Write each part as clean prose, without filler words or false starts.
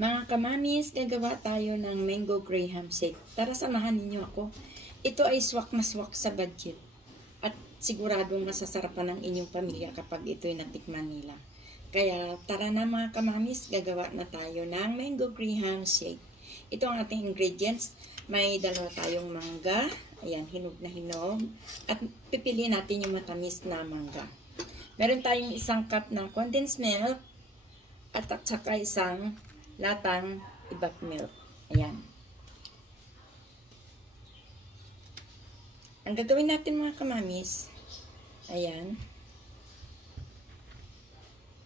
Mga kamamis, gagawa tayo ng mango graham shake. Tara, samahan ninyo ako. Ito ay swak na swak sa budget. At siguradong masasarapan ng inyong pamilya kapag ito'y natikman nila. Kaya tara na mga kamamis, gagawa na tayo ng mango graham shake. Ito ang ating ingredients. May dalawa tayong mangga. Ayan, hinog na hinog. At pipiliin natin yung matamis na mangga. Meron tayong 1 cup ng condensed milk. At saka isang latang ibak milk. Ayan. Ang gagawin natin mga kamamis, ayan.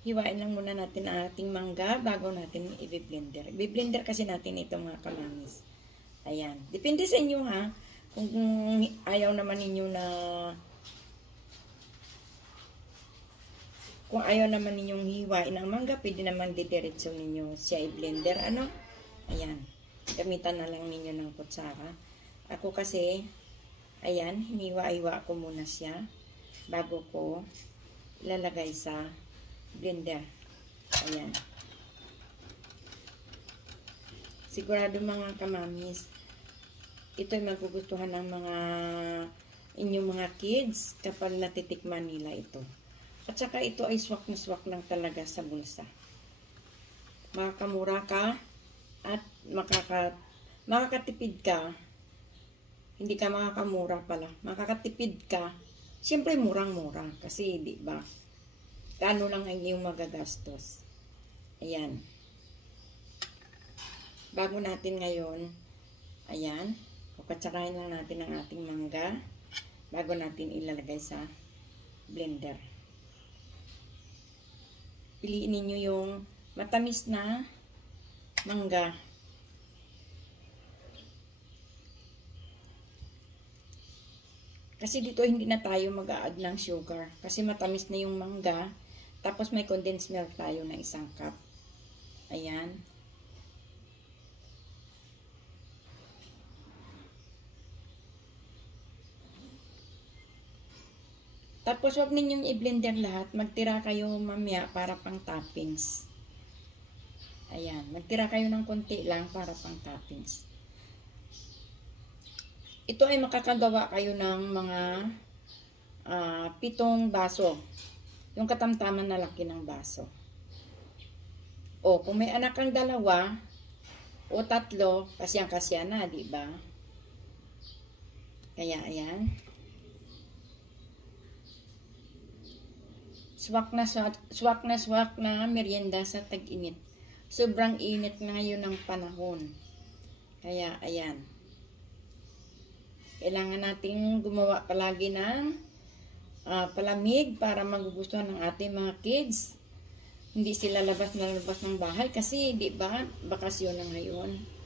Hiwain lang muna natin ang ating mangga bago natin i-blender. I-blender kasi natin ito mga kamamis. Ayan. Depende sa inyo ha. Kung ayaw naman ninyo na kung ayaw naman ninyong hiwain ang mangga, pwede naman didiretso ninyo siya i-blender. Ano? Ayan. Gamitan na lang ninyo ng kutsara. Ako kasi, ayan, hiniwa-iwa ko muna siya bago ko ilalagay sa blender. Ayan. Sigurado mga kamamis, ito'y magugustuhan ng mga inyong mga kids kapag natitikman nila ito. At saka ito ay swak na swak lang talaga sa bulsa. Makakamura ka at makakatipid ka. Hindi ka makakamura pala. Makakatipid ka. Siyempre murang-mura. Kasi di ba? Kano lang ang iyong magagastos. Ayan. Bago natin ngayon, ayan. Kukatsakain lang natin ang ating mangga bago natin ilalagay sa blender. Piliin ninyo yung matamis na mangga. Kasi dito hindi na tayo mag-a-add ng sugar. Kasi matamis na yung mangga. Tapos may condensed milk tayo na 1 cup. Ayan. Tapos wag ninyong i-blender lahat. Magtira kayo mamaya para pang toppings. Ayan. Magtira kayo ng konti lang para pang toppings. Ito ay makakagawa kayo ng mga 7 baso. Yung katamtaman na laki ng baso. O, kung may anak kang 2 o 3, kasyang-kasya na, di ba? Kaya, ayan. Swak na merienda sa tag-init. Sobrang init na ngayon ng panahon. Kaya, ayan. Kailangan nating gumawa palagi ng palamig para magugustuhan ng ating mga kids. Hindi sila labas ng bahay kasi, di ba, bakasyon na ngayon.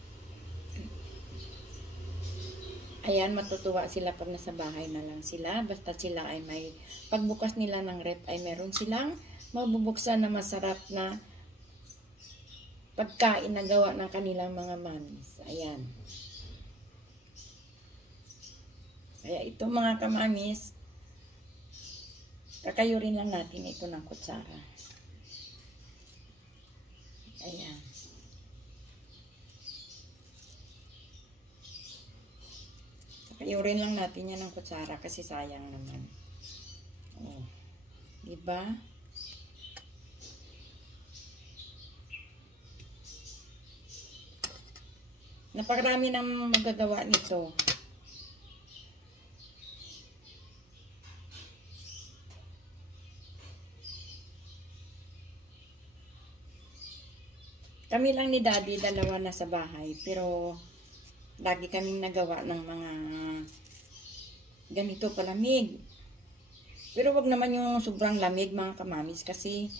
Ayan, matutuwa sila pag nasa bahay na lang sila. Basta sila ay may, pagbukas nila ng rep ay meron silang mabubuksan na masarap na pagkain na gawa ng kanilang mga mamis. Ayan. Kaya ito mga kamamis, kakayurin lang natin ito ng kutsara. Ayan. Kakayurin lang natin yan ng kutsara kasi sayang naman. Oh, diba? Napakarami ng magagawa nito. Kami lang ni Daddy, 2 na sa bahay. Pero, lagi kaming nagawa ng mga ganito palamig. Pero wag naman yung sobrang lamig mga kamamis. Kasi,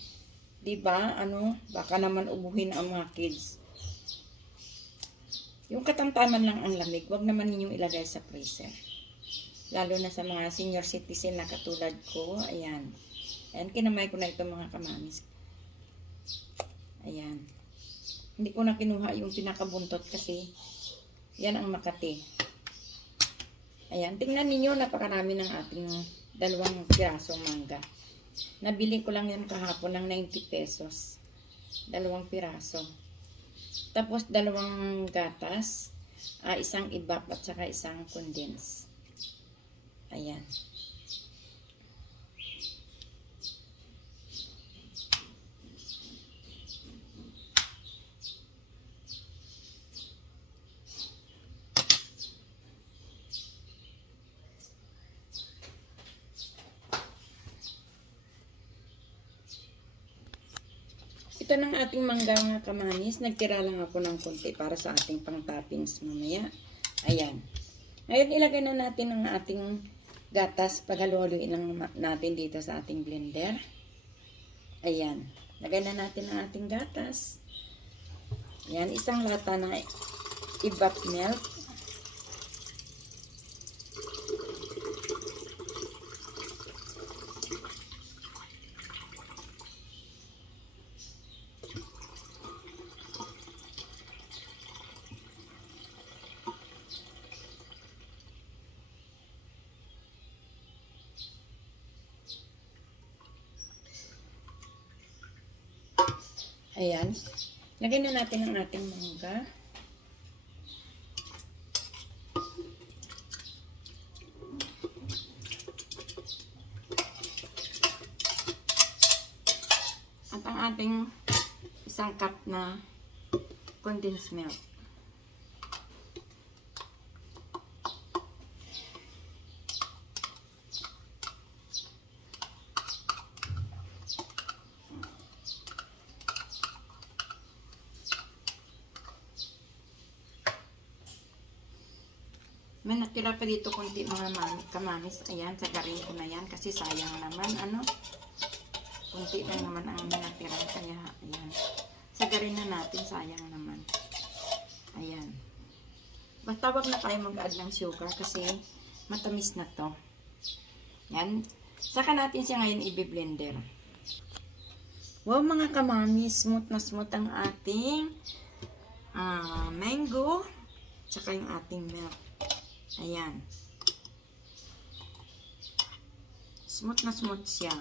diba, baka naman ubuhin ang mga kids. Yung katamtaman lang ang lamig. Wag naman ninyong ilagay sa freezer. Lalo na sa mga senior citizen na katulad ko. Ayan. Ayan, kinamay ko na ito mga kamamis. Ayan. Hindi ko na kinuha yung pinakabuntot kasi yan ang Makati. Ayan, tingnan ninyo, napakarami ng ating 2 pirasong mangga. Nabili ko lang yan kahapon ng 90 pesos. 2 piraso. Tapos, 2 gatas. Isang ibap at saka isang condense. Ayan. Ito ng ating mangga mga kamanis. Nagtira lang ako ng konti para sa ating pang-toppings mamaya. Ayan. Ngayon ilagay na natin ang ating gatas. Paghalo-haluin lang natin dito sa ating blender. Ayan. Lagay na natin ang ating gatas. Ayan. Isang lata na ibap milk. Ayan. Lagyan na natin ang ating mangga. At ang ating isang cup na condensed milk. May natira pa dito konti mga kamamis. Ayan, sagarin ko na yan kasi sayang naman, ano. Konti lang naman ang natira. Kaya, ayan. Sagarin na natin, sayang naman. Ayan. Basta wag na tayo mag-add ng sugar kasi matamis na to. Ayan. Saka natin siya ngayon i-blender. Wow mga kamamis, smooth na smooth ang ating mango. Saka yung ating milk. Ayan. Smooth na smooth siya.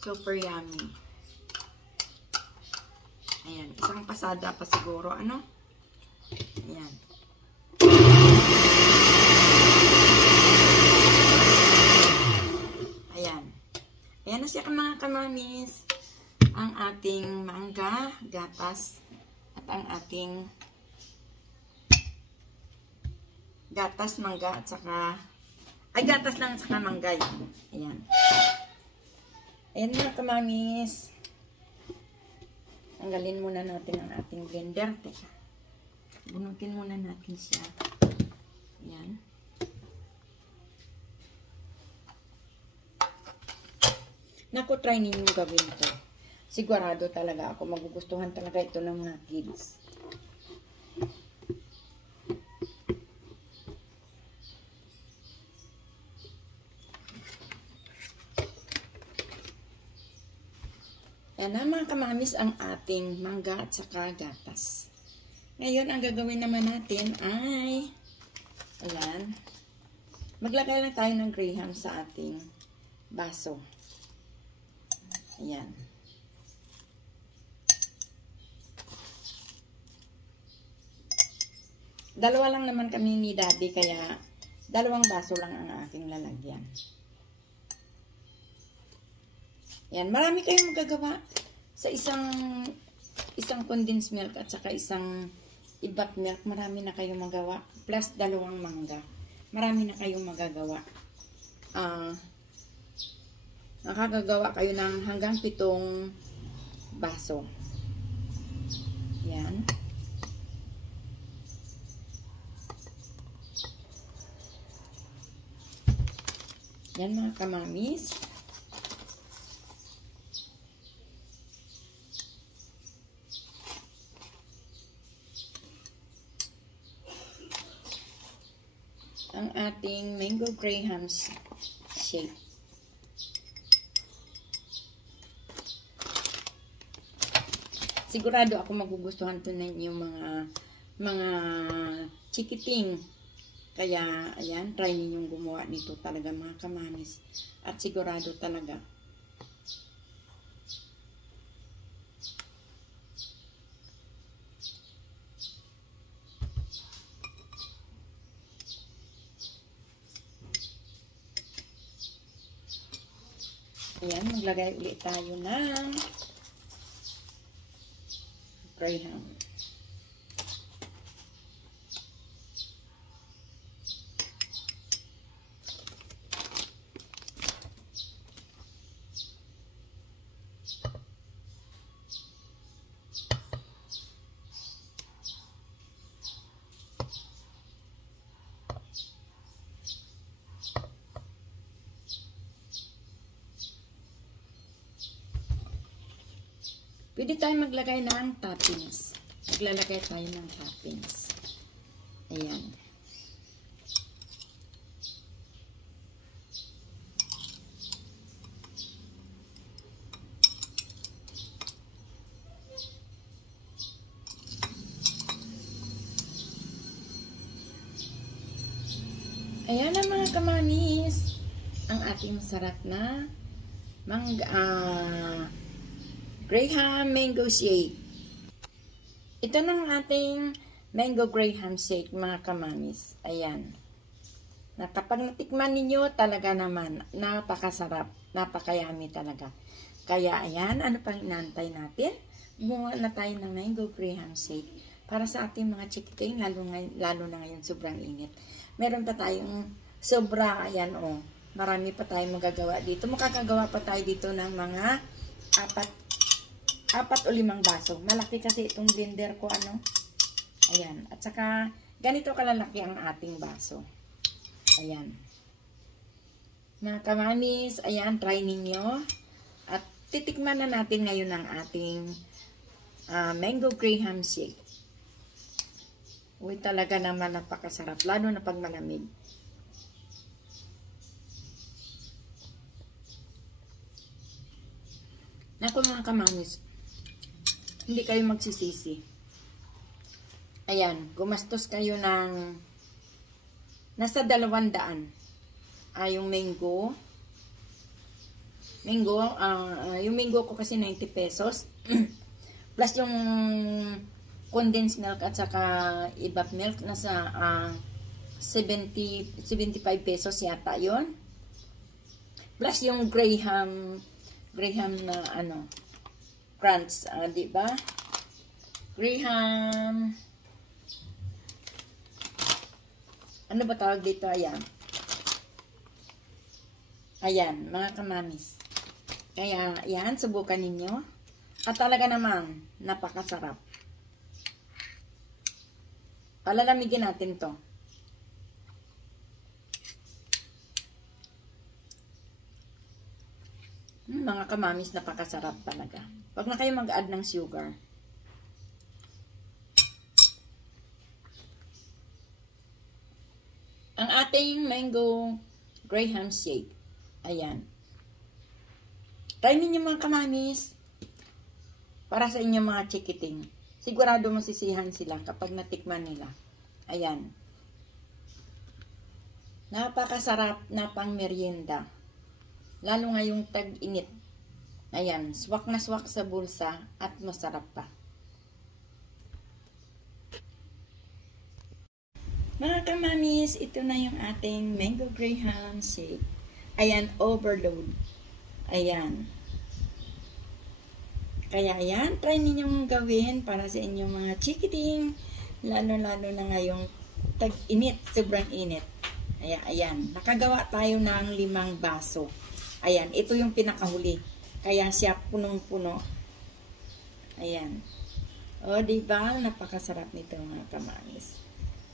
Super yummy. Ayan. Isang pasada pa siguro. Ano? Ayan. Ayan. Ayan na siya mga kamamis. Ang ating mangga, gatas, at ang ating gatas, mangga, at saka, ay gatas lang at saka manggay. Ayan. Ayan mga kamamis. Tanggalin muna natin ang ating blender. Teka. Bunutin muna natin siya. Ayan. Naku, try ninyong gawin ito. Sigurado talaga ako magugustuhan talaga ito ng mga kids. Yan na mga kamamis ang ating mangga at saka gatas. Ngayon, ang gagawin naman natin ay, ayan, maglagay lang tayo ng Graham sa ating baso. Ayan. Dalawa lang naman kami ni Daddy, kaya 2 baso lang ang aking lalagyan. Yan, marami kayong magagawa sa isang condensed milk at saka isang ibap milk. Marami na kayong magawa. Plus 2 mangga. Marami na kayong magagawa. Nakagagawa kayo ng hanggang 7 baso. Yan. Yan mga kamamis. Ang ating mango Graham shake. Sigurado ako magugustuhan to na yung mga chikiting Kaya, ayan, try ninyong gumawa nito talaga mga kamamis. At sigurado talaga. Ayan, maglagay ulit tayo ng Graham. Pwede tayo maglagay ng toppings. Maglalagay tayo ng toppings. Ayan. Ayan na mga kamamis. Ang ating masarap na Graham Mango Shake. Ito na ang ating Mango Graham Shake, mga kamamis. Ayan. Na kapag natikman ninyo, talaga naman, napakasarap. Napakayami talaga. Kaya, ayan, ano pang inaantay natin? Gumawa na tayo ng Mango Graham Shake para sa ating mga chikiting, lalo na ngayon sobrang init. Meron pa tayong sobra, ayan, oh. Marami pa tayong magagawa dito. Makakagawa pa tayo dito ng mga 4 o 5 baso. Malaki kasi itong blender ko, ano. Ayan. At saka, ganito kalalaki ang ating baso. Ayan. Mga kamamis, ayan, try ninyo. At titikman na natin ngayon ang ating Mango Graham Shake. Uy, talaga naman napakasarap. Lalo na pag malamig. Naku mga kamamis, hindi kayo magsisisi. Ayan, gumastos kayo ng nasa 200. Yung mango. Yung mango ko kasi 90 pesos. Plus yung condensed milk at saka evap milk nasa 75 pesos yata yon. Plus yung Graham na ano crunch, di ba? Graham, ano ba tawag dito? Ayan, mga kamamis. Kaya, yan, subukan ninyo. At talaga naman, napakasarap. Palalamigin natin to. Mga kamamis, napakasarap talaga. Huwag na kayo mag-add ng sugar. Ang ating Mango Graham Shake. Ayan. Try ninyo mga kamamis. Para sa inyong mga chikiting. Sigurado masisihan sila kapag natikman nila. Ayan. Napakasarap na pang merienda. Lalo ngayong tag-init. Ayan, swak na swak sa bulsa at masarap pa. Mga kamamis, ito na yung ating Mango Graham Shake. Ayan, overload. Ayan. Kaya ayan, try ninyong gawin para sa inyong mga chikiting. Lalo-lalo na ngayong tag-init, sobrang init. Ayan, nakagawa tayo ng 5 baso. Ayan, ito yung pinakahuli. Kaya siya punong-puno. Ayan. O, diba? Napakasarap nito mga kamamis.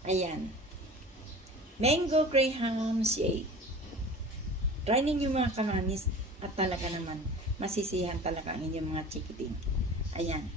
Ayan. Mango Graham Shake. Try ninyo mga kamamis. At talaga naman, masisiyahan talaga ang inyong mga chikiting. Ayan.